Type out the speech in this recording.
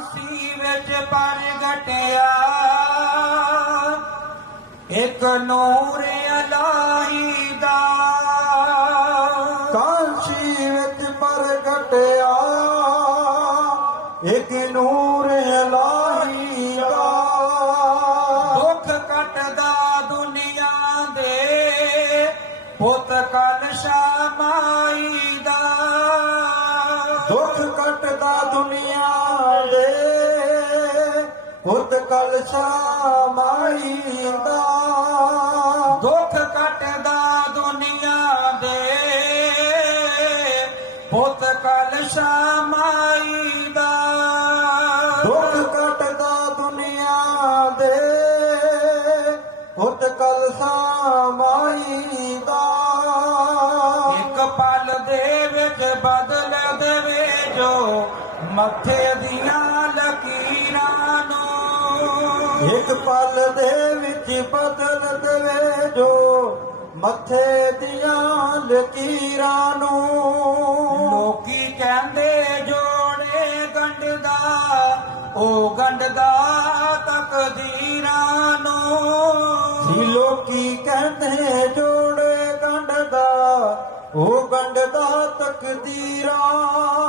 ਸੀ ਵਿੱਚ ਪ੍ਰਗਟਿਆ ਇੱਕ ਨੂਰ ਅਲਾਹੀ ਦਾ। ਕਾਂਸ਼ੀ ਵਿੱਚ ਪ੍ਰਗਟਿਆ ਇੱਕ ਨੂਰ ਇਲਾਹੀ ਦਾ। ਦੁੱਖ ਕੱਟਦਾ ਦੁਨੀਆ ਦੇ। ਪੁੱਤ ਕਲ ਸ਼ਾਮਾ ਦੁੱਖ ਕੱਟਦਾ ਦੁਨੀਆ ਦੇ ਖੁਦ ਕਲਸ਼ਾ ਮਾਈ ਦਾ ਦੁੱਖ ਕੱਟਦਾ ਦੁਨੀਆ ਦੇ ਪੁੱਤ ਕਲਸ਼ਾ ਮਾਈ ਦਾ ਦੁੱਖ ਕੱਟਦਾ ਦੁਨੀਆ ਦੇ ਖੁਦ ਕਲਸ਼ਾ ਮਾਈ ਦਾ ਇੱਕ ਪਲ ਦੇ ਵਿੱਚ ਬਦਲ ਜੋ ਮੱਥੇ ਦੀਆਂ ਲਕੀਰਾਂ ਨੂੰ। ਇੱਕ ਪਲ ਦੇ ਵਿੱਚ ਬਦਲ ਦੇਵੇ ਜੋ ਮੱਥੇ ਦੀਆਂ ਲਕੀਰਾਂ ਨੂੰ। ਲੋਕੀ ਕਹਿੰਦੇ ਜੋੜੇ ਗੰਢਦਾ ਉਹ ਗੰਢਦਾ ਤਕਦੀਰਾਂ ਨੂੰ। ਲੋਕੀ ਕਹਿੰਦੇ ਜੋੜੇ ਗੰਢਦਾ ਉਹ ਗੰਢਦਾ ਤਕਦੀਰਾਂ ਨੂੰ